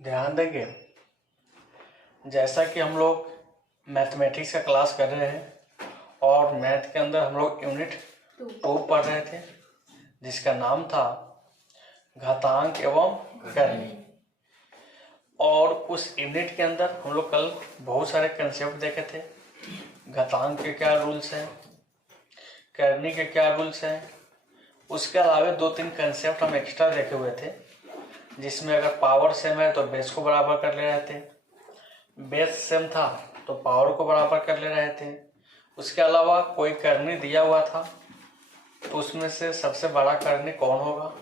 ध्यान देंगे। जैसा कि हम लोग मैथमेटिक्स का क्लास कर रहे हैं और मैथ के अंदर हम लोग यूनिट 2 पढ़ रहे थे जिसका नाम था घातांक एवं करनी। और उस यूनिट के अंदर हम लोग कल बहुत सारे कंसेप्ट देखे थे। घातांक के क्या रूल्स हैं, करनी के क्या रूल्स हैं, उसके अलावा 2-3 कंसेप्ट हम एक्स्ट्रा देखे हुए थे जिसमें अगर पावर सेम है तो बेस को बराबर कर ले रहे थे, बेस सेम था तो पावर को बराबर कर ले रहे थे। उसके अलावा कोई करनी दिया हुआ था तो उसमें से सबसे बड़ा करनी कौन होगा,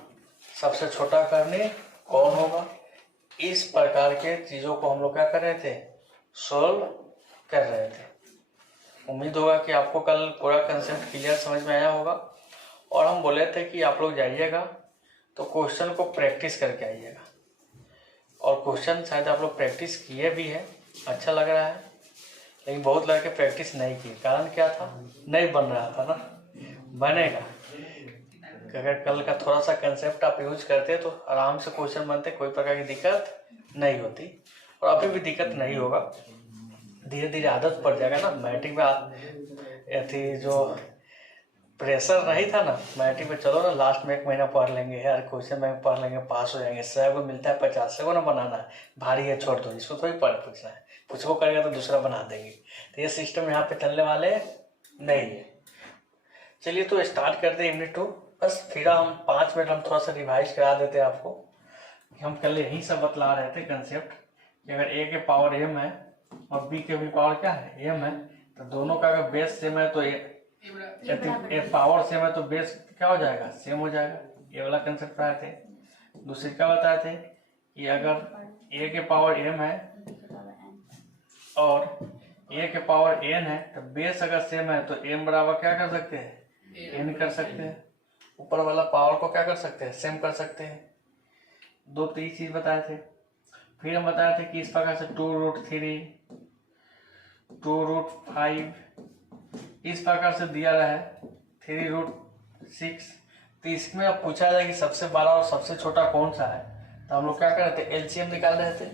सबसे छोटा करनी कौन होगा, इस प्रकार के चीज़ों को हम लोग क्या कर रहे थे, सोल्व कर रहे थे। उम्मीद होगा कि आपको कल पूरा कंसेप्ट क्लियर समझ में आया होगा। और हम बोले थे कि आप लोग जाइएगा तो क्वेश्चन को प्रैक्टिस करके आइएगा, और क्वेश्चन शायद आप लोग प्रैक्टिस किए भी हैं, अच्छा लग रहा है। लेकिन बहुत लड़के प्रैक्टिस नहीं किए, कारण क्या था, नहीं बन रहा था ना। बनेगा अगर कल का थोड़ा सा कंसेप्ट आप यूज करते तो आराम से क्वेश्चन बनते, कोई प्रकार की दिक्कत नहीं होती। और अभी भी दिक्कत नहीं होगा, धीरे धीरे आदत पड़ जाएगा ना। मैट्रिक में थी जो प्रेशर नहीं था ना, मैट्रिक में चलो ना लास्ट में 1 महीना पढ़ लेंगे यार, क्वेश्चन बैंक पढ़ लेंगे, पास हो जाएंगे। 100 को मिलता है 50 को ना बनाना है, भारी है छोड़ दो, इसको थोड़ी पढ़ पूछना है, कुछ वो करेगा तो दूसरा बना देंगे। तो ये सिस्टम यहाँ पे चलने वाले नहीं है। चलिए तो स्टार्ट करते हैं यूनिट 2। बस फिर हम 5 मिनट हम थोड़ा सा रिवाइज करा देते हैं आपको। हम कल यही सब बतला रहे थे कंसेप्ट कि अगर ए के पावर m है और b के भी पावर क्या है m है, तो दोनों का अगर बेस सेम है तो ए पावर सेम है तो बेस क्या हो जाएगा, सेम हो जाएगा। ये वाला कंसेप्ट बताए थे। दूसरी क्या बताए थे कि अगर ए के पावर m है और ए के पावर n है तो बेस अगर सेम है तो m बराबर क्या कर सकते हैं, n कर सकते हैं। ऊपर वाला पावर को क्या कर सकते हैं, सेम कर सकते हैं। 2-3 चीज बताए थे। फिर हम बताए थे कि इस प्रकार से 2√3, 2√5 इस प्रकार से दिया रहा है, 3√6। तो इसमें अब पूछा जाए कि सबसे बड़ा और सबसे छोटा कौन सा है, तो हम लोग क्या कर रहे थे, एलसीएम निकाल रहे थे।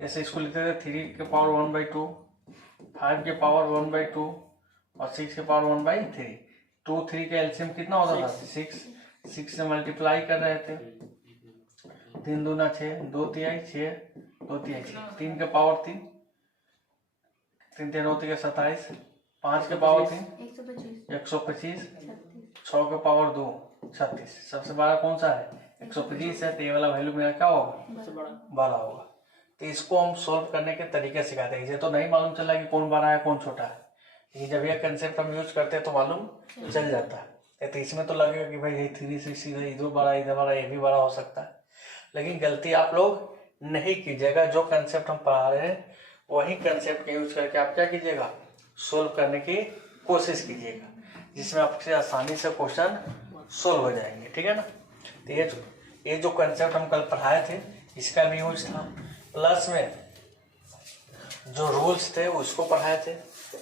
जैसे इसको लिखते थे 3 के पावर 1/2, 5 के पावर 1/2 और 6 के पावर 1/3। 2, 3 का एलसीएम कितना होता था, 6 से मल्टीप्लाई कर रहे थे। 3 दूना 6, 2 तिहाई 6, 2 तिहाई 6, 3 के पावर 3, 3 3 होती है 27, 5 के पावर 3 125, 6 के पावर 2 36। सबसे बड़ा कौन सा है, 125 है, तो ये वाला वैल्यू मेरा क्या होगा, बड़ा होगा। तो इसको हम सोल्व करने के तरीके सिखाते हैं। इसे तो नहीं मालूम चला कि कौन बड़ा है कौन छोटा है, लेकिन जब यह कंसेप्ट हम यूज करते हैं तो मालूम चल जाता है। तो इसमें तो लगेगा कि भाई ये 360 है, इधर बड़ा इधर बड़ा, ये भी बड़ा हो सकता है। लेकिन गलती आप लोग नहीं कीजिएगा। जो कंसेप्ट हम पढ़ा रहे हैं वही कंसेप्ट का यूज करके आप क्या कीजिएगा, सोल्व करने की कोशिश कीजिएगा, जिसमें आपसे आसानी से क्वेश्चन सोल्व हो जाएंगे। ठीक है ना। तो ये जो कंसेप्ट हम कल पढ़ाए थे इसका भी यूज था, प्लस में जो रूल्स थे उसको पढ़ाए थे।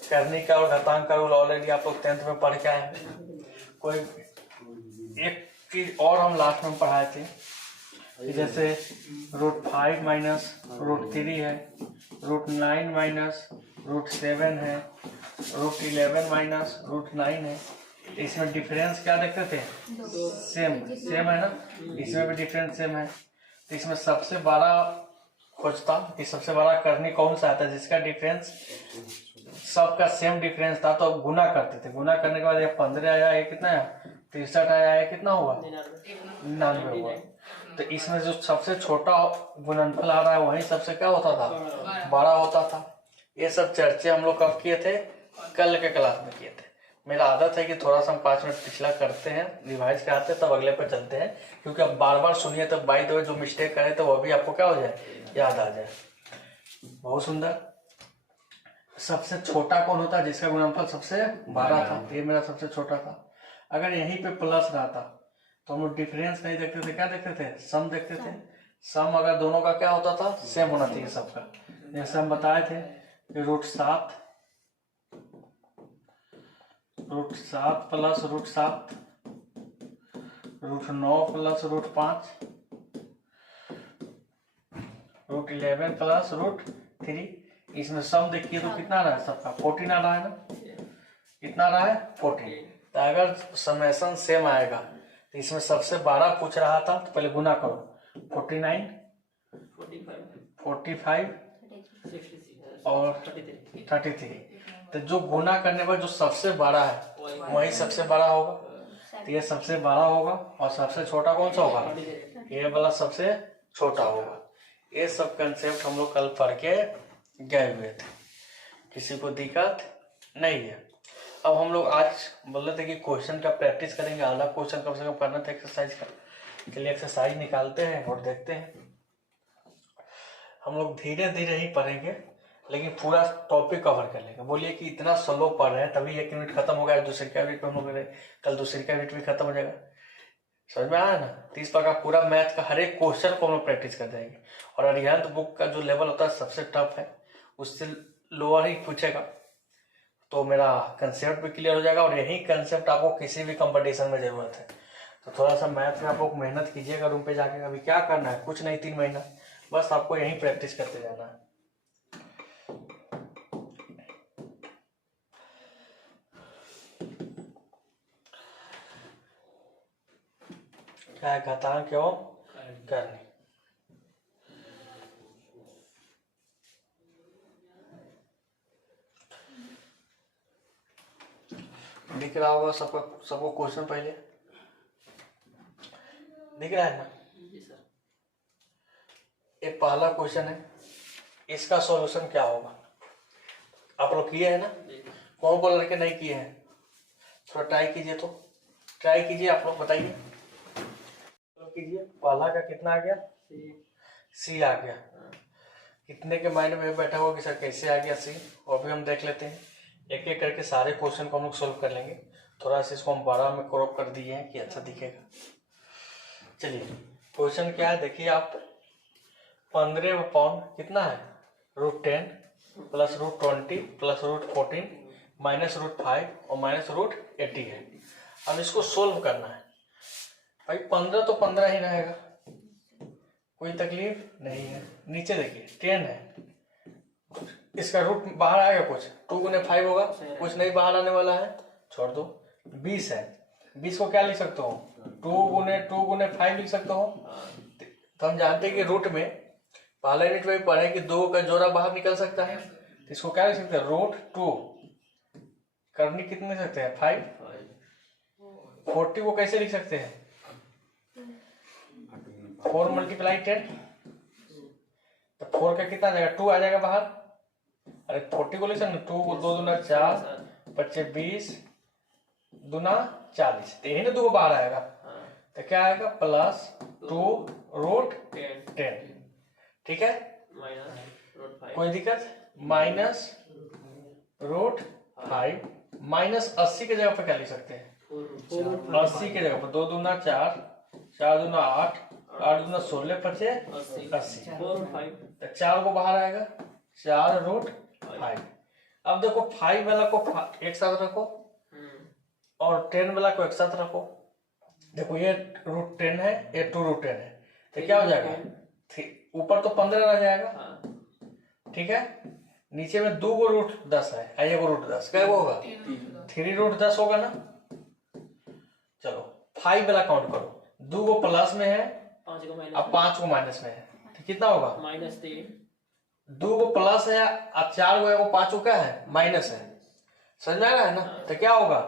करनी का और घातांक का रूल ऑलरेडी आप लोग 10th में पढ़ के आए हैं। कोई एक चीज और हम लास्ट में पढ़ाए थे, जैसे √5 माइनस √3 है, √9 माइनस √7 है, √11 माइनस √9 है। इसमें डिफरेंस क्या देखते थे, सेम है ना, इसमें भी डिफरेंस सेम है। तो इसमें सबसे बड़ा खोजता कि सबसे बड़ा करनी कौन सा आता है जिसका डिफरेंस सबका सेम डिफरेंस था, तो गुना करते थे। गुना करने के बाद ये 15 आया, ये कितना आया 63 आया, ये कितना हुआ 99 हुआ। तो इसमें जो सबसे छोटा गुणनफल आ रहा है वही सबसे क्या होता था, बड़ा होता था। ये सब चर्चे हम लोग कब किए थे, कल के क्लास में किए थे। मेरा आदत है कि थोड़ा सा हम 5 मिनट पिछला करते हैं, रिवाइज कराते हैं, तब अगले पर चलते हैं, क्योंकि अब बार बार सुनिए तो बाय द वे जो मिस्टेक करे तो वो भी आपको क्या हो जाए, याद आ जाए। बहुत सुंदर। सबसे छोटा कौन होता है, जिसका गुणनफल सबसे बड़ा था। ये मेरा सबसे छोटा था। अगर यहीं पे प्लस रहता तो हम लोग डिफरेंस नहीं देखते थे, क्या देखते थे, सम देखते थे। सम अगर दोनों का क्या होता था, सेम होना चाहिए सबका। जैसे हम बताए थे कि √7 प्लस √7, √9 प्लस √5, √11 प्लस √3। इसमें सम देखिए तो कितना रहा है सबका 14 आ रहा है ना, कितना रहा है 14। तो अगर समेशन सेम आएगा तो इसमें सबसे बड़ा पूछ रहा था तो पहले गुना करो 49 45 और 33। तो जो गुना करने पर जो सबसे बड़ा है वही सबसे बड़ा होगा। तो ये सबसे बड़ा होगा और सबसे छोटा कौन सा होगा, ये वाला सबसे छोटा होगा। ये सब कंसेप्ट हम लोग कल पढ़ के गए हुए थे, किसी को दिक्कत नहीं है। अब हम लोग आज बोल रहे थे कि क्वेश्चन का प्रैक्टिस करेंगे, आधा क्वेश्चन कम से कम करना था एक्सरसाइज का। चलिए एक्सरसाइज निकालते हैं और देखते हैं। हम लोग धीरे धीरे ही पढ़ेंगे लेकिन पूरा टॉपिक कवर कर लेंगे। बोलिए कि इतना स्लो पढ़ रहे हैं तभी 1 यूनिट खत्म हो गया, दूसरे का यूनिट पे हम लोग कल दूसरे का यूनिट भी खत्म हो जाएगा। समझ में आया ना। तो इस प्रकार पूरा मैथ का हर एक क्वेश्चन को हम लोग प्रैक्टिस कर जाएंगे। और अरिहंत बुक का जो लेवल होता है सबसे टफ है, उससे लोअर ही पूछेगा तो मेरा कंसेप्ट भी क्लियर हो जाएगा। और यही कंसेप्ट आपको किसी भी कंपटीशन में जरूरत है। तो थोड़ा सा मैथ में आप लोग मेहनत कीजिएगा रूम पे जाके। अभी क्या करना है, कुछ नहीं, 3 महीना बस आपको यही प्रैक्टिस करते जाना है। क्या है, घातांक क्यों करनी। दिख रहा होगा सबको क्वेश्चन पहले दिख रहा है ना। ये पहला क्वेश्चन है, इसका सॉल्यूशन क्या होगा आप लोग किए हैं ना। कौन कौन लड़के नहीं किए हैं थोड़ा ट्राई कीजिए, तो ट्राई कीजिए आप लोग, बताइए कीजिए। पहला का कितना आ गया, सी आ गया। कितने के माइंड में बैठा हुआ कि सर कैसे आ गया सी, वो भी हम देख लेते हैं। एक एक करके सारे क्वेश्चन को हम लोग सोल्व कर लेंगे। थोड़ा सा इसको हम बड़ा में क्रॉप कर दिए हैं कि अच्छा दिखेगा। चलिए क्वेश्चन क्या है देखिए आप। 15 कितना है √10 प्लस √20 प्लस √14 माइनस √5 और माइनस √80 है। अब इसको सोल्व करना है। भाई 15 तो 15 ही रहेगा, कोई तकलीफ नहीं है। नीचे देखिए 10 है, इसका रूट बाहर आएगा कुछ, 2 गुने 5 होगा, कुछ नहीं बाहर आने वाला है, छोड़ दो। 20 है, 20 को क्या लिख सकते हो 2 गुने 5 लिख सकते हो। तो हम जानते हैं कि रूट में पहला यूनिट में पढ़े कि 2 का जोड़ा बाहर निकल सकता है, तो इसको क्या लिख सकते हैं √2 करनी कितने लिख सकते हैं 5। 40 को कैसे लिख सकते हैं 4 × 10, तो 4 का कितना आ जाएगा 2 आ जाएगा बाहर। अरे 40 को लिख सकते 2 को 2 दूना 4 25 20 दूना 40, तो यही ना 2 बाहर आएगा। तो क्या आएगा प्लस 2 √10, ठीक है। कोई दिक्कत, माइनस √5 माइनस 80 के जगह पे क्या लिख सकते हैं 80 के जगह पर 2 दूना 4 4 दूना 8 8 दूना 16 25 80, तो 4 को बाहर आएगा 4 √5। अब देखो 5 वाला को एक साथ रखो और 10 वाला को एक साथ रखो। देखो ये √10 है, ये 2 √10 है, तो क्या हो जाएगा ऊपर तो 15 रह जाएगा, ठीक है। नीचे में 2 को √10 है, 1 को √10, क्या होगा 3 √10 होगा ना। चलो 5 वाला काउंट करो, 2 को प्लस में है अब 5 को माइनस में है, तो कितना होगा -3। 2 को प्लस है अब 4 को 5 को क्या है माइनस है, समझ में आ रहा है ना। तो क्या होगा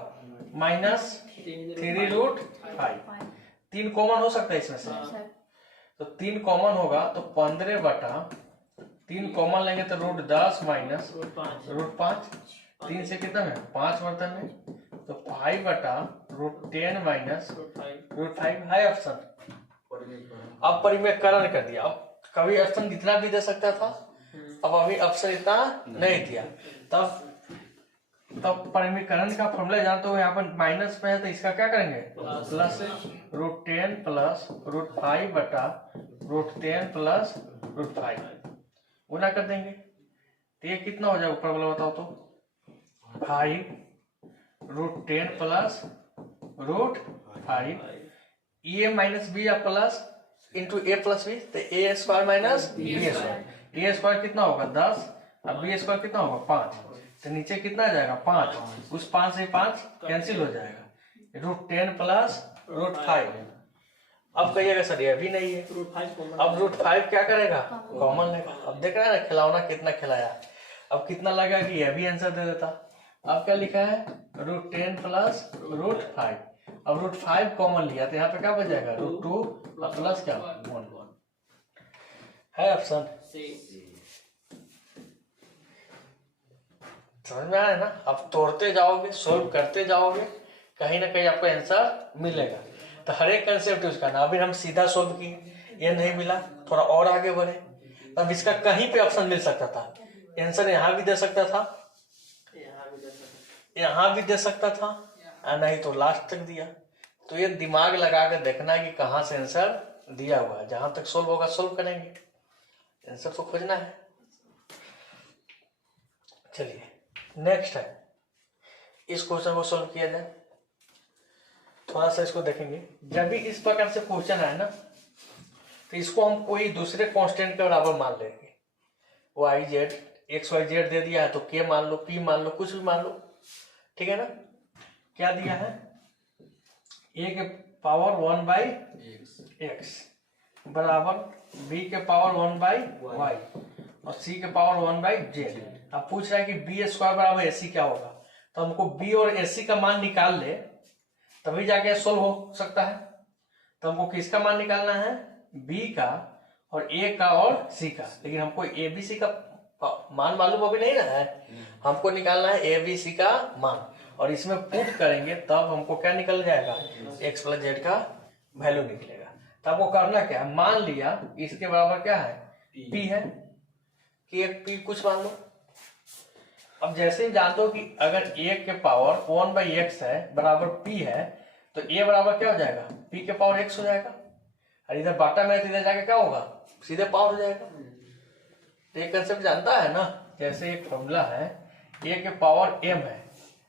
-3 √5। 3 कॉमन हो सकता है इसमें से, तो 3 कॉमन होगा तो 15/3 कॉमन लेंगे तो √10 माइनस √5, 3 से कितना है 5 बर्तन में, तो 5/√10 माइनस √5 है ऑप्शन। अब परिमेयकरण कर दिया। अब कभी ऑप्शन इतना भी दे सकता था, अब अभी ऑप्शन इतना नहीं दिया, तब परिमेयकरण का फॉर्मूला जानते हो। यहाँ पर माइनस में है तो इसका क्या करेंगे प्लस √10 प्लस √5/√10 प्लस √5 गुना कर देंगे, तो ये कितना हो जाएगा ऊपर वाला बताओ तो 5 √10 प्लस √5, ये माइनस बी या प्लस इंटू ए प्लस बी, तो ए स्क्वायर माइनस बी स्क्वायर। ए स्क्वायर कितना होगा 10, अब बी स्क्वायर कितना होगा 5, तो नीचे कितना आ जाएगा 5, उस 5 से 5 कैंसिल हो जाएगा, √10 प्लस √5। अब कहिएगा सर ये भी नहीं है, अब √5 क्या करेगा कॉमन लेगा। अब देख रहा है ना खिलौना कितना खिलाया, अब कितना लगा कि यह भी आंसर दे देता। अब क्या लिखा है √10 प्लस √5, अब √5 कॉमन लिया तो यहाँ पे क्या बच जाएगा √2 प्लस क्या 1 है ऑप्शन। समझ में आया ना। अब तोड़ते जाओगे सोल्व करते जाओगे कहीं ना कहीं आपको आंसर मिलेगा। तो हर एक कंसेप्ट यूज करना। अभी हम सीधा सोल्व किए, ये नहीं मिला, थोड़ा और आगे बढ़े, तब इसका कहीं पे ऑप्शन मिल सकता था। आंसर यहाँ भी दे सकता था, यहाँ भी दे सकता था, नहीं तो लास्ट तक दिया। तो ये दिमाग लगा कर देखना है कि कहाँ से आंसर दिया हुआ है। जहां तक सोल्व होगा सोल्व करेंगे, आंसर तो खोजना है। चलिए नेक्स्ट है, इस क्वेश्चन को सोल्व किया जाए। थोड़ा सा इसको देखेंगे। जब भी इस प्रकार से क्वेश्चन है ना, तो इसको हम कोई दूसरे कांस्टेंट के बराबर मान लेंगे। Y Z X Y Z दे दिया है तो के मान लो, पी मान लो, कुछ भी मान लो, ठीक है ना। क्या दिया है, ए के पावर 1/x बराबर बी के पावर 1/y और सी के पावर 1/z। अब पूछ रहा है कि बी स्क्वायर बराबर AC क्या होगा। तो हमको बी और AC का मान निकाल ले तभी जाके सोल्व हो सकता है। तो हमको किसका मान निकालना है, बी का और ए का और सी का। लेकिन हमको ABC का मान मालूम अभी नहीं ना है, हमको निकालना है ABC का मान। और इसमें पुट करेंगे तब हमको क्या निकल जाएगा, x प्लस जेड का वैल्यू निकलेगा। तब आपको करना क्या है, मान लिया इसके बराबर क्या है p है, कि एक p कुछ मान लो। अब जैसे ही जानते हो कि अगर a के पावर 1/x है बराबर p है, तो a बराबर क्या हो जाएगा p के पावर x हो जाएगा। और इधर बाटा में तो इधर जाके क्या होगा, सीधे पावर हो जाएगा। तो ये कंसेप्ट जानता है ना। जैसे एक फॉर्मूला है a के पावर m है,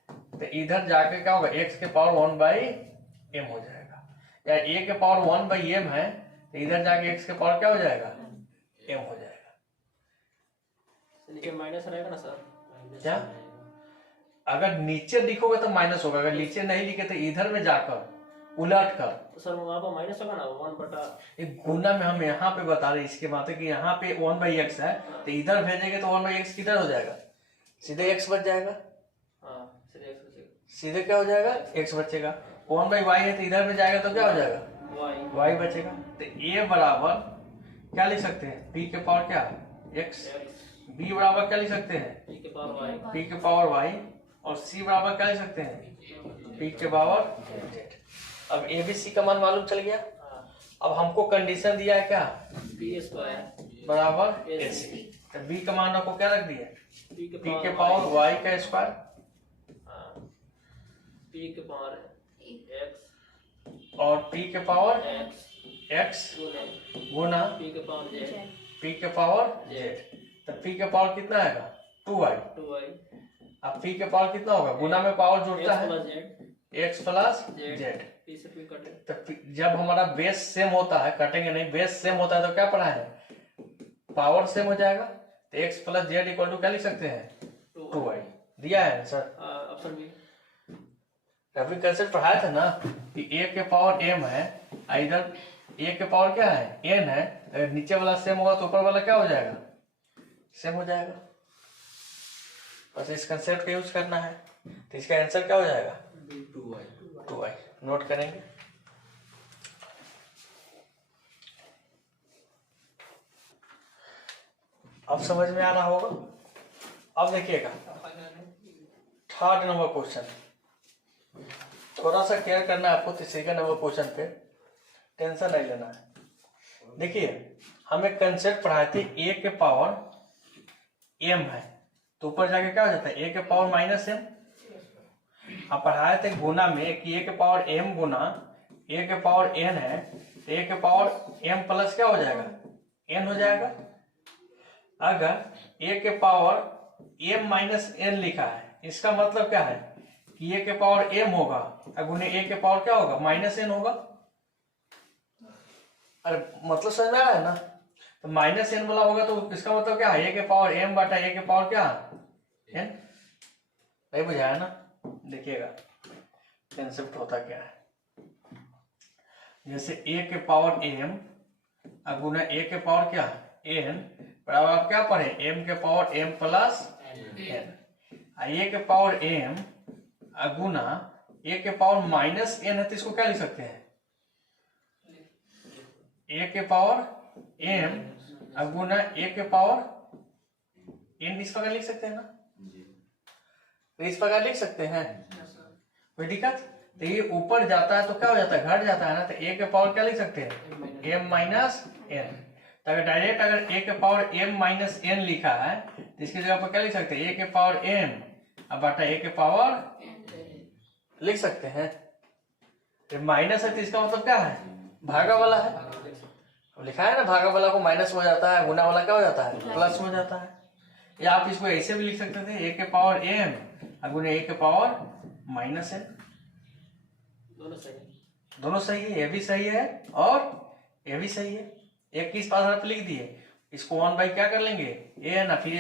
तो इधर जाके क्या होगा x के पावर 1/m हो जाएगा। या a के पावर 1/m है तो इधर जाके x के पावर क्या हो जाएगा m हो जाएगा। माइनस रहेगा ना सर, क्या अगर नीचे लिखोगे तो माइनस होगा, अगर नीचे नहीं लिखे तो इधर में जाकर उलट कर तो सर वहाँ पर माइनस होगा ना 1/। एक गुना में हम यहाँ पे बता रहे इसके बात है कि यहाँ पे 1/x है तो इधर भेजेंगे तो 1/x किधर हो जाएगा, सीधे x बच जाएगा। सीधे क्या हो जाएगा x बचेगा। 1/y है तो इधर में जाएगा तो क्या हो जाएगा y बचेगा। तो a बराबर क्या लिख सकते हैं, p के पावर क्या x, b बराबर क्या लिख सकते हैं p के पावर y और c बराबर क्या लिख सकते हैं p के पावर z। अब ABC का मान मालूम चल गया। अब हमको कंडीशन दिया है क्या, p² बराबर AC। तो b का मान आपको क्या रख दिया, p के पावर y का स्क्वायर, p के पावर x और p के पावर x गुना p के पावर z, p के पावर z। तो p के पावर कितना आएगा 2y। अब p के पावर कितना होगा, गुना में पावर जोड़ता है x प्लस z। तो जब हमारा बेस सेम होता है, कटेंगे नहीं, बेस सेम होता है तो क्या पढ़ा है, पावर सेम हो जाएगा। तो x plus z equal to क्या लिख सकते हैं 2y। दिया है सर ऑप्शन बी। अभी कंसेप्ट पढ़ाया था ना कि a के पावर m है, इधर a के पावर क्या है n है, अगर नीचे वाला सेम होगा तो ऊपर वाला क्या हो जाएगा सेम हो जाएगा। बस इस कंसेप्ट का यूज करना है। तो इसका आंसर क्या हो जाएगा 2y। नोट करेंगे। अब समझ में आ रहा होगा। अब देखिएगा थर्ड नंबर क्वेश्चन, थोड़ा सा केयर करना है आपको। तीसरे नंबर क्वेश्चन पे टेंशन नहीं लेना है। देखिए हम एक कंसेप्ट पढ़ाए थे, a के पावर m है तो ऊपर जाके क्या हो जाता है a के पावर माइनस m। आप पढ़ाए थे गुना में कि a के पावर m गुना a के पावर n है तो a के पावर m प्लस क्या हो जाएगा n हो जाएगा। अगर a के पावर m माइनस n लिखा है, इसका मतलब क्या है कि a के पावर m होगा और गुने a के पावर क्या होगा माइनस n होगा। अरे मतलब समझ में आ रहा है ना। तो माइनस एन वाला होगा तो इसका मतलब क्या है, ए के पावर एम बटा ए के पावर क्या एन। नहीं बुझाया ना, देखिएगा कंसेप्ट होता क्या है। जैसे ए के पावर एम गुना ए के पावर क्या एन बराबर आप क्या पढ़े एम के पावर एम प्लस एन। ए के पावर एम गुना ए के पावर माइनस एन है तो इसको क्या लिख सकते हैं, ए के पावर एम गुना ए के पावर एन, इस प्रकार लिख सकते हैं ना। तो इस प्रकार लिख सकते हैं, कोई दिक्कत। तो ये ऊपर जाता है तो क्या हो जाता है, घट जाता है ना। तो ए के पावर क्या लिख सकते हैं, एम माइनस एन। तो अगर डायरेक्ट अगर ए के पावर एम माइनस एन लिखा है तो इसकी जगह पर क्या लिख सकते हैं, ए के पावर एम अब बटा ए के पावर लिख सकते हैं। माइनस है तो इसका मतलब क्या है, भागा वाला है। अब लिखा है ना, भागा वाला को माइनस हो जाता है, गुना वाला क्या हो जाता है, प्लस हो जाता है। या आप इसको ऐसे भी लिख सकते थे, ए के पावर एम गुना ए के पावर माइनस एन। दोनों सही है, ये भी सही है और ये भी सही है। एक किस आधार पर लिख दिए, इसको 1 बाई क्या कर लेंगे ए है ना, फिर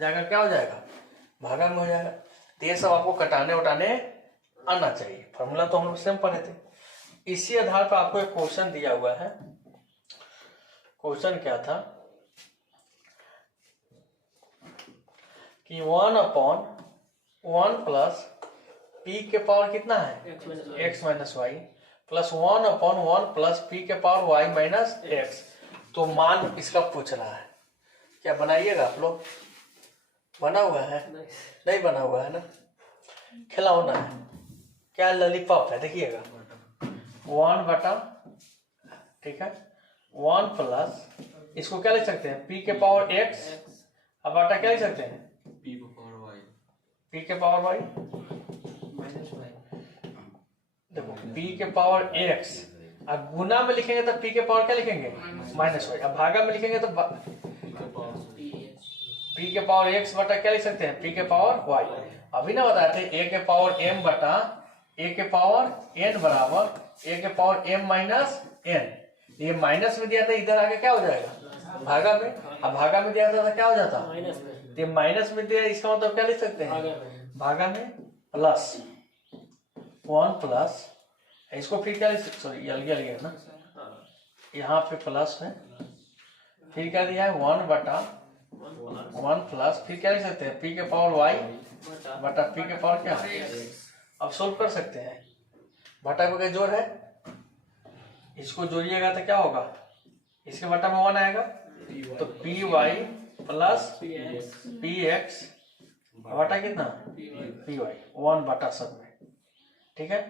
जाकर क्या हो जाएगा, भागा में हो जाएगा। तो ये सब आपको कटाने उटाने आना चाहिए। फॉर्मूला तो हम लोग सेम पढ़े थे। इसी आधार पर आपको एक क्वेश्चन दिया हुआ है। क्वेश्चन क्या था कि 1/1 प्लस पी के पावर कितना है x minus y plus 1/1 plus p के पावर y माइनस एक्स। तो मान इसका पूछ रहा है, क्या बनाइएगा आप लोग, बना हुआ है नहीं बना हुआ है ना, खिलौना है क्या, लॉलीपॉप है। देखिएगा 1 बटा, ठीक है 1 प्लस इसको क्या लिख सकते हैं, पी के पावर x अब बटा क्या लिख सकते हैं, पी के पावर वाई। देखो p के पावर x अब गुना में लिखेंगे तो p के पावर क्या लिखेंगे माइनस वाई। अब भागा में लिखेंगे तो p के पावर x बटा क्या लिख सकते हैं, p के पावर y। अभी ना बताते a के पावर m बटा a के पावर n बराबर a के पावर m माइनस n। ये माइनस में दिया था, इधर आके क्या हो जाएगा भागा में। अब भागा में दिया था क्या हो जाता, ये माइनस में दिया, इसका मतलब क्या लिख सकते हैं भागा में प्लस 1 प्लस इसको फिर क्या लिख सकते, सॉरी अलग ना, यहाँ पे प्लस है, फिर क्या दिया है 1 बटा 1 प्लस फिर क्या लिख सकते हैं, p के पावर y बटा p के पावर क्या। अब सोल्व कर सकते हैं, बटा का जोड़ है, इसको जोड़िएगा तो क्या होगा, इसके बटा में 1 आएगा तो p Y plus P x बटा कितना पी वाई 1 बटा सब में, ठीक है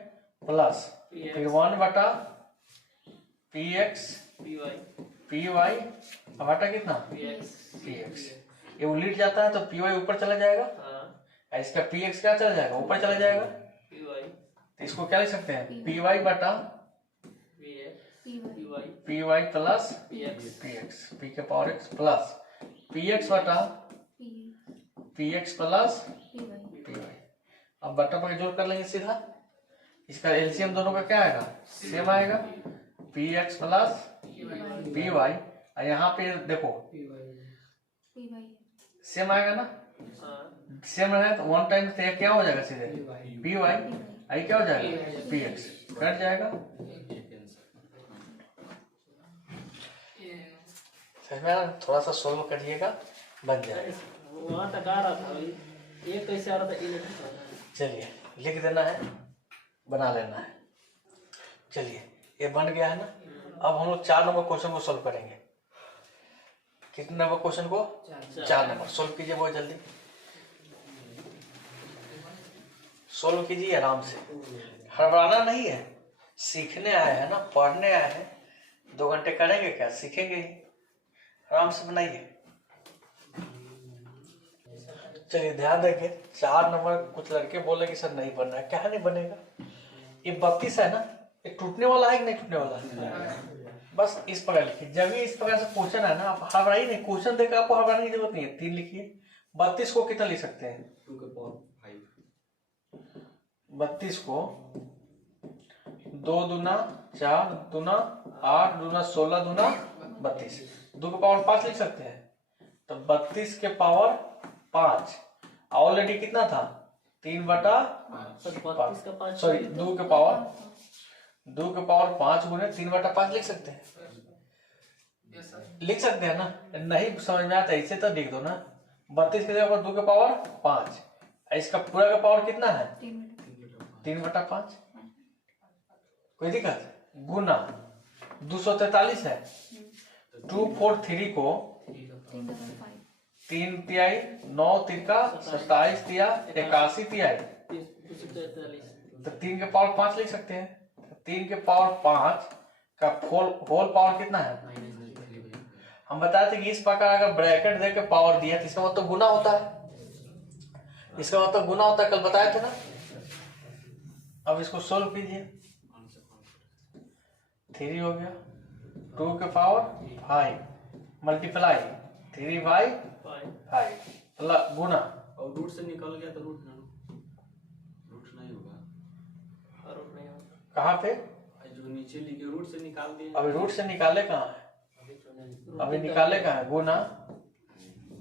प्लस फिर 1 बटा पी एक्स पी वाई बटा कितना पी एक्स। ये उलट जाता है तो पी वाई ऊपर चला जाएगा, इसका पी एक्स क्या चला जाएगा ऊपर चला जाएगा। तो इसको क्या लिख सकते हैं, पी वाई बटा P Y plus P X P के power X plus P x बटा P x plus P Y. अब बटा पर जोड़ कर लेंगे सीधा, इसका एलसीएम दोनों का क्या आएगा सेम आएगा, p x plus P y. और यहाँ पे देखो सेम आएगा ना, सेम है तो 1 टाइम तो क्या हो जाएगा सीधे पी वाई, आई क्या हो जाएगा पी एक्स कट जाएगा। थोड़ा सा सोल्व करिएगा बन जाएगा। वहाँ तक आ रहा था, ये कैसे आ रहा था, ये चलिए लिख देना है, बना लेना है। चलिए ये बन गया है ना। अब हम लोग 4 नंबर क्वेश्चन को सोल्व करेंगे। कितने नंबर क्वेश्चन को 4 नंबर सोल्व कीजिए, बहुत जल्दी सोल्व कीजिए आराम से, हड़बड़ाना नहीं है। सीखने आए हैं ना, पढ़ने आए हैं, 2 घंटे करेंगे क्या, सीखेंगे ही, आराम से बनाइए। चलिए ध्यान रखिए 4 नंबर कुछ लड़के बोले कि सर नहीं बन रहा है, क्या नहीं बनेगा, ये 32 है ना, ये टूटने वाला है कि नहीं टूटने वाला है। बस इस प्रकार लिखिए, जब भी इस प्रकार से क्वेश्चन है ना, आप हड़बड़ाइए नहीं, क्वेश्चन देखकर आपको हड़बड़ाने की जरूरत नहीं है। 3 लिखिए, 32 को कितना लिख सकते हैं, 32 को 2 दूना 4 दूना 8 दूना 16 दूना 32, 2 के पावर 5 लिख सकते हैं। तो 32 के पावर 5 ऑलरेडी कितना था 3/5, सॉरी 2 के पावर 5 गुने 3/5 लिख सकते हैं, लिख सकते हैं ना। नहीं समझ में आता ऐसे तो लिख दो ना, 32 की जगह 2 के पावर 5, इसका पूरा का पावर कितना है 3/5, कोई दिक्कत, गुना 243 है। 243 को 3 तिहाई 9 तिरका 27 तिया 81 तिहाई, तो 3 के पावर 5 लिख सकते हैं। 3 के पावर 5 का होल पावर कितना है, हम बताए थे कि इस प्रकार अगर ब्रैकेट दे के पावर दिया तो इसका मतलब गुना होता है, इसका मतलब गुना होता है, कल बताए थे ना। अब इसको सोल्व कीजिए, 3 हो गया 2 के पावर 5 मल्टीप्लाई 3/5 गुना, और रूट से निकल गया तो रूट नहीं होगा, कहाँ पे जो नीचे लिखे रूट से निकाल दिए। अभी रूट से निकाले कहाँ है, अभी निकाले कहाँ है, गुना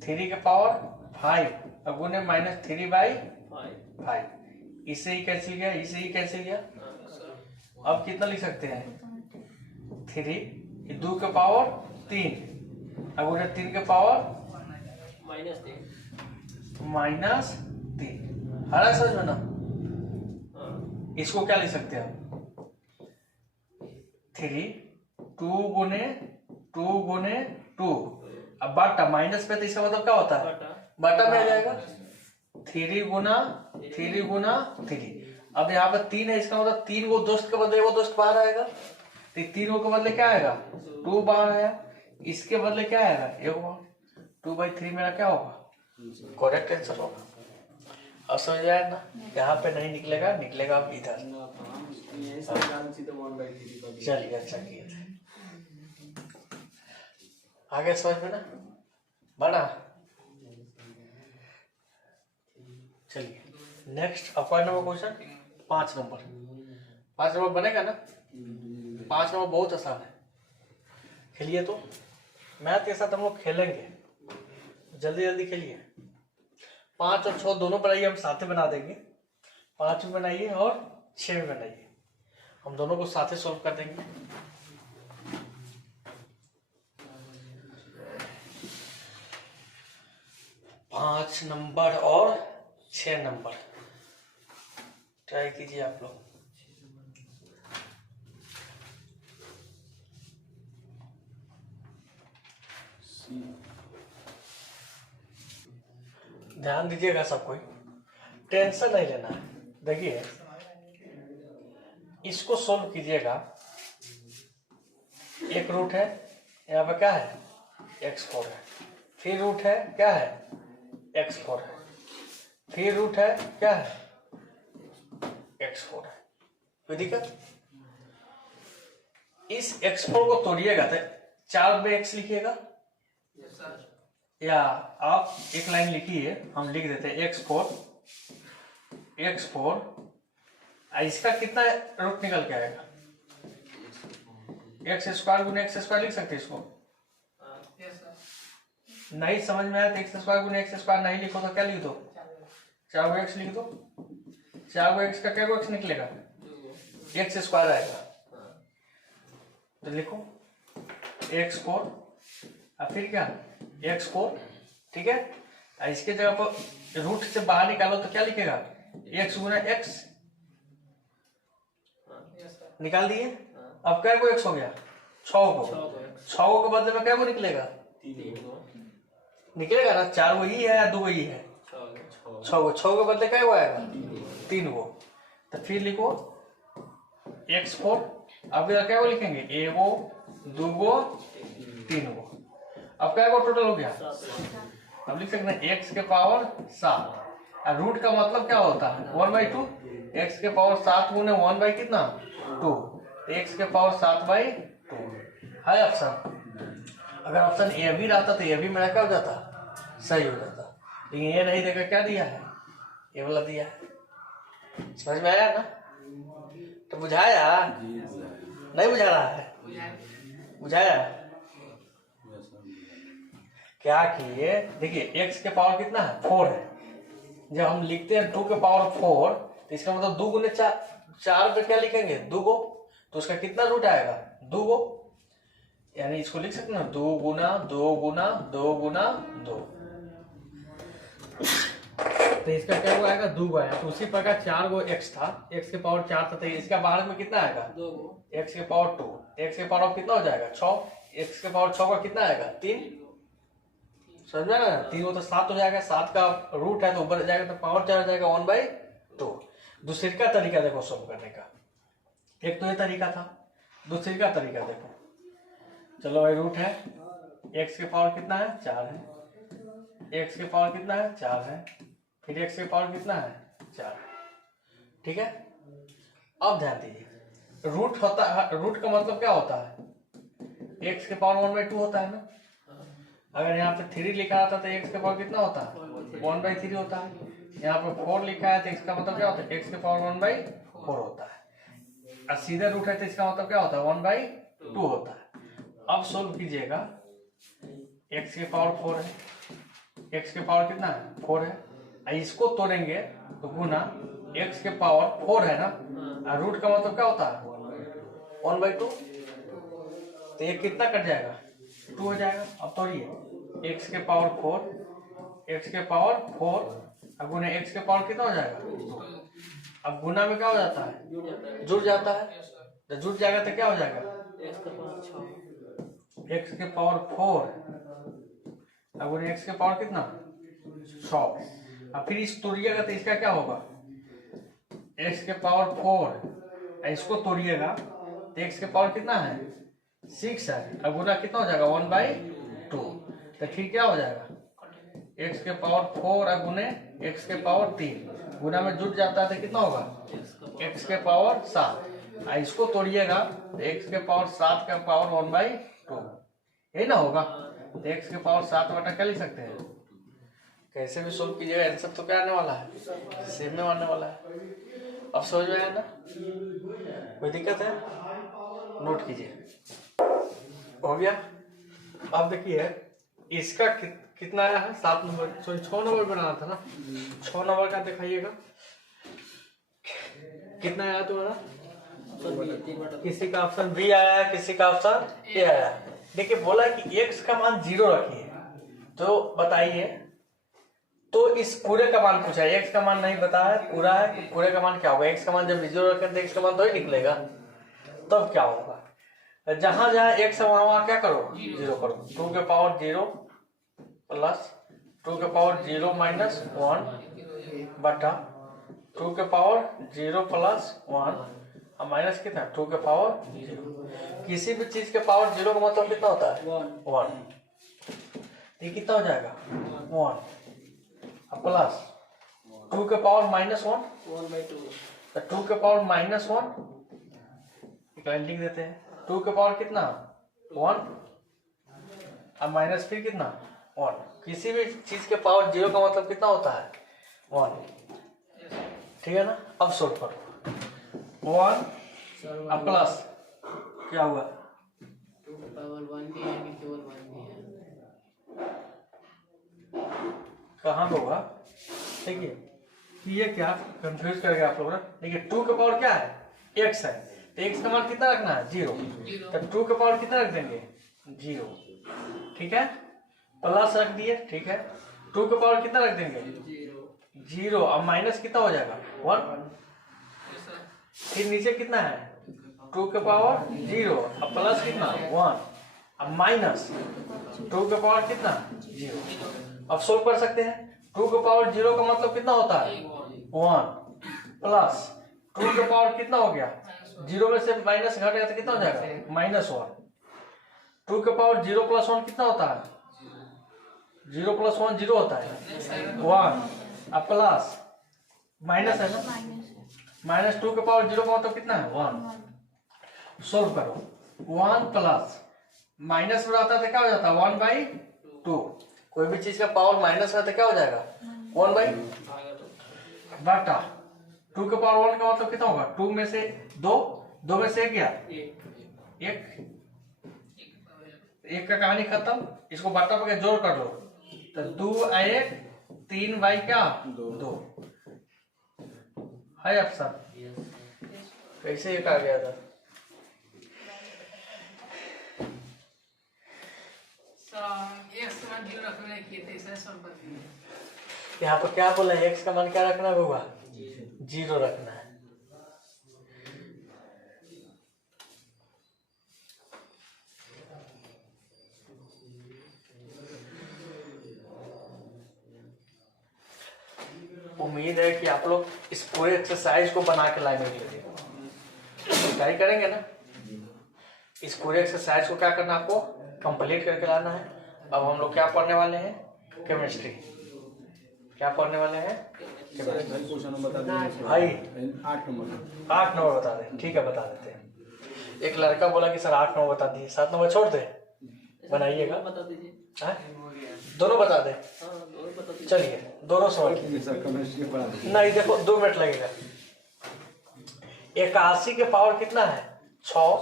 3 के पावर 5 और गुने -3/5, इससे ही कैंसिल गया, इससे ही कैंसिल गया। अब कितना लिख सकते हैं 3 2 के पावर 3 और गुने 3 के पावर -3, हरा समझ में ना। इसको क्या लिख सकते हैं 3 2 गुने 2, अब बाटा माइनस पे तो इसका मतलब क्या होता है बाटा में आ जाएगा, 3 गुना 3। अब यहाँ पर 3 है, इसका मतलब 3 वो दोस्त के बदले वो दोस्त बाहर आएगा, तो 3 के बदले क्या आएगा 2 बाहर आया, इसके बदले क्या आएगा 2/3 मेरा क्या होगा करेक्ट आंसर होगा। अब समझ आया ना, यहाँ पे नहीं निकलेगा, निकलेगा अब इधर। चलिए अच्छा किया था, आगे समझ में ना बना। चलिए नेक्स्ट अपॉइंट नंबर क्वेश्चन 5 नंबर बनेगा ना। 5 नंबर बहुत आसान है, खेलिए तो मैथ के साथ हम लोग खेलेंगे, जल्दी जल्दी खेलिए। 5 और 6 दोनों बनाइए, हम साथ में बना देंगे, 5 में बनाइए और 6 में बनाइए, हम दोनों को साथ ही सॉल्व कर देंगे। पाँच नंबर और 6 नंबर ट्राई कीजिए आप लोग। ध्यान दीजिएगा सब कोई, टेंशन नहीं लेना है। देखिए इसको सोल्व कीजिएगा, एक रूट है यहाँ पे क्या है x4 है, फिर रूट है क्या है x4 है, फिर रूट है क्या है x4 है, कोई दिक्कत। इस x4 को तोड़िएगा तो 4 में x लिखिएगा, या आप एक लाइन लिखिए, हम लिख देते हैं x4 इसका कितना रूट निकल के आएगा x² गुने x² लिख सकते हैं इसको। नहीं समझ में आया तो x² गुने x² नहीं लिखो तो क्या लिख दो 4 x लिख दो, 4 x का क्या x निकलेगा x² आएगा, तो लिखो x4 और फिर क्या x4, ठीक है। इसके जगह पर रूट से बाहर निकालो तो क्या लिखेगा x गुना x, निकाल दिए। अब क्या को x हो गया 6 को बदले में क्या को निकलेगा ना, 4 वो ही है या 2 वही है 6 को बदले क्या को आएगा 3 को, तो फिर लिखो x4, अब क्या को लिखेंगे 1 2 3 को, अब क्या को टोटल हो गया, अब लिख सकते हैं x के पावर 7, रूट का मतलब क्या होता है 1/2, x के पावर 7 गुने 1 कितना 2, x के पावर 7/2 है ऑप्शन। अगर ऑप्शन ए भी रहता तो ये भी मेरा क्या हो जाता सही हो जाता, लेकिन ये नहीं देकर क्या दिया है ये वाला दिया है। समझ में आया ना, तो बुझाया नहीं बुझा रहा है? बुझाया क्या किए? देखिए x के पावर कितना है 4 है। जब हम लिखते हैं 2 के पावर 4 तो इसका मतलब 2 गुने 4 पे क्या लिखेंगे 2 गो, तो उसका कितना रूट आएगा 2 गो, यानी इसको लिख सकते हैं 2 गुना 2 गुना 2 गुना 2। तो इसका क्या हुआ आएगा 2 गो आया। तो उसी प्रकार 4 गो x था, x के पावर 4 था, तो इसका बाहर में कितना आएगा 2 गो, x के पावर 2, x के पावर कितना हो जाएगा 6, x के पावर 6 का कितना आएगा 3, समझा ना? 3 हो तो 7 हो जाएगा, 7 का रूट है तो ऊपर जाएगा तो पावर 4 हो जाएगा 1/2। दूसरे का तरीका देखो सॉल्व करने का, एक तो ये तरीका था, दूसरे का तरीका देखो। चलो भाई रूट है, x के पावर कितना है 4 है, x के पावर कितना है 4 है, फिर x के पावर कितना है 4, ठीक है। अब ध्यान दीजिए रूट होता है, रूट का मतलब क्या होता है x के पावर 1/2 होता है ना। अगर यहाँ पे 3 लिखा रहता तो x के पावर कितना होता है 1/3 होता है। यहाँ पे 4 लिखा है तो इसका मतलब क्या होता है x के पावर 1/4 होता है। और सीधे रूट है तो इसका मतलब क्या होता है 1/2 होता है। अब सोल्व कीजिएगा, x के पावर 4 है, x के पावर कितना है 4 है, इसको तोड़ेंगे तो गुना x के पावर 4 है ना, और रूट का मतलब क्या होता है 1/2, तो ये कितना कट जाएगा 2 हो जाएगा। अब तोड़िए x के पावर 4, x के पावर 4 अब गुना x के पावर कितना हो जाएगा 2। अब गुना में क्या हो जाता है जुड़ जाता है, तो जुड़ जाएगा तो क्या हो जाएगा x के पावर 4 अब गुना x के पावर कितना 100। अब फिर इस तोड़िएगा तो इसका क्या होगा x के पावर 4, इसको तोड़िएगा तो x के पावर कितना है 6 है, अब गुना कितना हो जाएगा 1/2, तो फिर क्या हो जाएगा x के पावर 4 अब गुने x के पावर 3, गुना में जुड़ जाता है तो कितना होगा x के पावर 7, इसको तोड़िएगा तो x के पावर 7 का पावर 1/2, यही ना होगा। तो x के पावर 7 बटा क्या लिख सकते हैं, कैसे भी सोल्व कीजिएगा आंसर तो क्या आने वाला है सेम में आने वाला है। अब समझ में आया ना, कोई दिक्कत है नोट कीजिए, हो गया। अब देखिए इसका कितना आया है 7 नंबर, सॉरी 6 नंबर बनाना था ना, 6 नंबर का दिखाइएगा कितना आया तुम्हारा, किसी का ऑप्शन बी आया है, किसी का ऑप्शन ए आया है। देखिए बोला कि x का मान 0 रखिए, तो बताइए, तो इस पूरे का मान पूछा है, x का मान नहीं पता है पूरा है, तो पूरे का मान क्या होगा, x का मान जब 0 रखें तो x का मान तो ही निकलेगा, तब क्या होगा जहां जहां x है वहां क्या करो 0 करो, 2 के पावर 0 प्लस 2 के पावर 0 माइनस 1 बटा 2 के पावर 0 प्लस 1 और माइनस कितना 2 के पावर 0। किसी भी चीज के पावर 0 का मतलब कितना होता है 1, ये कितना हो जाएगा 1 प्लस 2 के पावर माइनस 1/2, तो 2 के पावर माइनस 1 लिख देते हैं, 2 के पावर कितना 1 अब माइनस फिर कितना 1। किसी भी चीज के पावर 0 का मतलब कितना होता है 1, ठीक है ना। अब सोल्व करो 1 अब प्लस क्या हुआ 2 का पावर 1 भी है कि केवल 1 भी है, कहाँ पे होगा, देखिए ये क्या कंफ्यूज करेगा आप लोग ना। देखिए 2 के पावर क्या है x है, तो x का मान कितना रखना है 0, तो 2 के पावर कितना रख देंगे 0, ठीक है, प्लस रख दिए, ठीक है, 2 के पावर कितना रख देंगे 0, अब माइनस कितना हो जाएगा 1, फिर नीचे कितना है 2 के पावर 0 अब प्लस कितना 1 अब माइनस 2 के पावर कितना 0। अब सोल्व कर सकते हैं, 2 के पावर 0 का मतलब कितना होता है 1 प्लस 2 के पावर कितना हो गया 0 में से माइनस घट गया तो कितना हो जाएगा -1। 2 के पावर 0 प्लस 1 कितना होता है 0 प्लस 1 0 होता है 1 अब प्लस माइनस है ना, माइनस 2 के पावर 0 का मतलब कितना है 1। सोल्व करो 1 प्लस माइनस में रहता है तो क्या हो जाता है 1/2, कोई भी चीज का पावर माइनस है तो क्या हो जाएगा 1/2 बटा 2 के पावर 1 का मतलब कितना होगा? 2 में से 2, 2 में से 1 गया, एक का कहानी खत्म। इसको बट्टा पकड़ जोड़ कर लो तो 2 1 3 बाई क्या 2 है ऑप्शन। कैसे एक आ गया था? यहाँ पर क्या बोला है? x का मान क्या रखना होगा? 0 रखना है। उम्मीद है कि आप लोग इस पूरे एक्सरसाइज को बना के लाए मेरे लिए। ट्राई करेंगे ना? इस पूरे एक्सरसाइज को क्या करना, आपको कंप्लीट करके लाना है। अब हम लोग क्या पढ़ने वाले हैं? केमिस्ट्री। क्या पढ़ने वाले हैं? भाई 8 नंबर बता दे। ठीक है, बता देते हैं। एक लड़का बोला कि सर 8 नंबर बता दिए, 7 नंबर छोड़ दे, बनाइएगा। बता दीजिए। दोनों बता दे। चलिए दोनों समझ नहीं, देखो 2 मिनट लगेगा। 81 के पावर कितना है? 6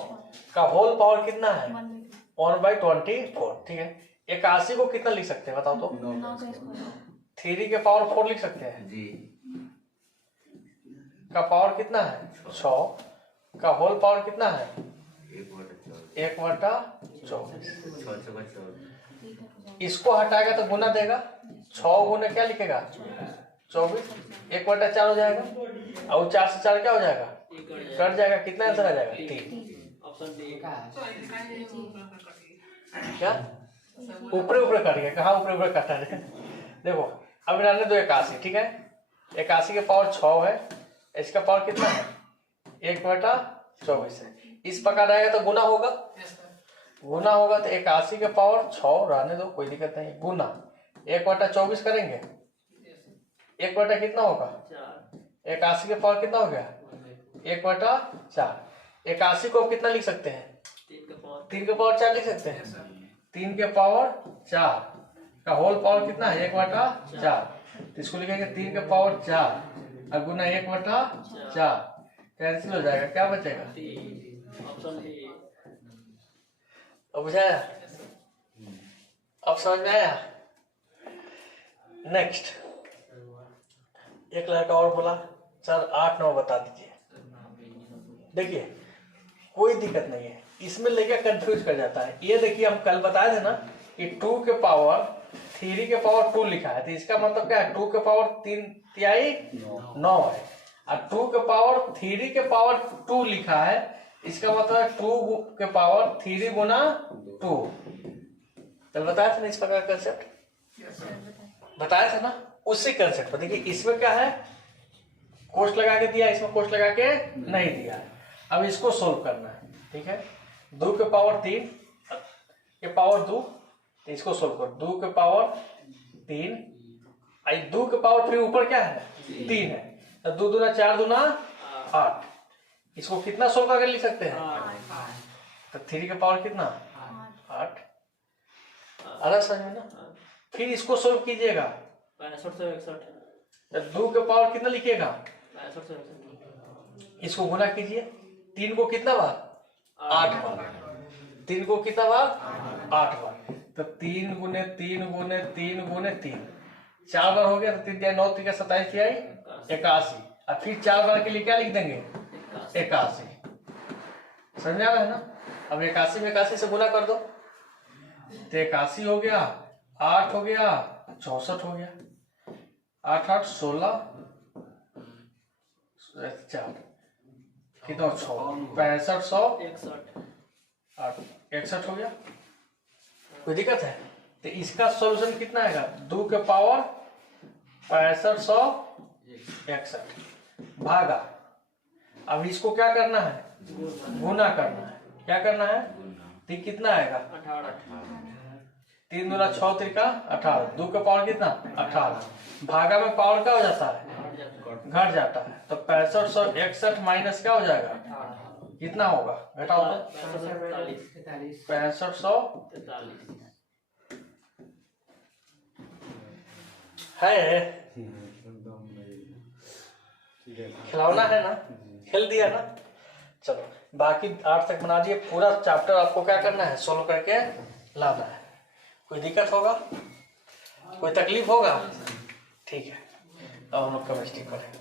का होल पावर कितना है? 1/24। ठीक है, 81 को कितना लिख सकते हैं बताओ तो? 3 के पावर 4 लिख सकते हैं जी। का पावर कितना है? 6 का होल पावर कितना है? 1/24। इसको हटाएगा तो गुना देगा। 6 गुने क्या लिखेगा? 24। 1/4 हो जाएगा और 4 से 4 क्या हो जाएगा? कट जाएगा। कितना आंसर आ जाएगा? 3। क्या ऊपर ऊपर कट गया? कहाँ ऊपर ऊपर कटा है? देखो अब रहने दो 81। ठीक है, 81 के पावर 6 है, इसका पावर कितना है? 1/24 है। इस प्रकार रहेगा तो गुना होगा। गुना होगा तो 81 के पावर 6 रहने दो, कोई दिक्कत नहीं। गुना 1/24 करेंगे, 1 कितना होगा? 81 के पावर कितना हो गया? 1/4। 81 को कितना लिख सकते हैं? 3 के पावर 4 लिख सकते हैं। 3 के पावर 4 का होल पावर कितना है? 1/4। तो इसको लिखेंगे 3 के पावर 4 और गुना 1/4 कैंसिल हो जाएगा। क्या बचेगा? अब बुझाया? अब समझ में आया? नेक्स्ट एक लड़का और बोला सर 8 9 बता दीजिए। देखिए कोई दिक्कत नहीं है, इसमें लेके कंफ्यूज कर जाता है। ये देखिए हम कल बताए थे ना कि 2 के पावर 3 के पावर 2 लिखा है, तो इसका मतलब क्या है? 2 के पावर 3 तिहाई 9 है और 2 के पावर 3 के पावर 2 लिखा है, इसका मतलब 2 के पावर 3 गुना 2। कल बताया था ना इस प्रकार कंसेप्ट? बताया था ना उसी कंसेप्ट पर। देखिए इसमें क्या है? कोष्ट लगा के दिया, इसमें कोष्ट लगा के नहीं दिया है। अब इसको सोल्व करना है। ठीक है, 2 के पावर 3 के पावर 2, तो इसको सोल्व करो। 2 के पावर 3 आई 2 के पावर 3 ऊपर क्या है? 3 है, तो 2 दूना 4 दूना 8। इसको कितना सोल्व करके लिख सकते हैं? तो 3 के पावर कितना? 8। आ समझ में ना? फिर इसको सोल्व कीजिएगा। 2 के पावर कितना लिखिएगा? 65। इसको गुना कीजिए। 3 को कितना बार? 8 बार। 3 को कितना बार? 8 बार। तो 3 गुने 3 गुने 3 गुने 3 4 बार हो गया। तो 3 तिहाई 9 तिहाई 27 तिहाई 81 और फिर 4 बार के लिए क्या लिख देंगे? 81। समझ में आ रहा है ना? अब 81 में 81 से गुना कर दो तो 81 हो गया, 8 हो गया, 64 हो गया। 8 8 16 4 कितना? 65 100 61 हो गया। कोई दिक्कत है? तो इसका सॉल्यूशन कितना आएगा? 2 के पावर 65 100 61 भागा। अब इसको क्या करना है? गुना करना है। क्या करना है? तो कितना आएगा? 3 दूना 6 त्रिका 18। 2 का पावर कितना? 18। भागा में पावर क्या हो जाता है? घट जाता है। तो 65 100 61 माइनस क्या हो जाएगा? कितना होगा? घटाओ तो 65 100 है। खिलौना है ना, खेल दिया ना। चलो बाकी 8 तक बना दिए, पूरा चैप्टर आपको क्या करना है, सोल्व करके लाना है। कोई दिक्कत होगा, कोई तकलीफ होगा? ठीक है, अब हम लोग केमिस्ट्री पढ़ें।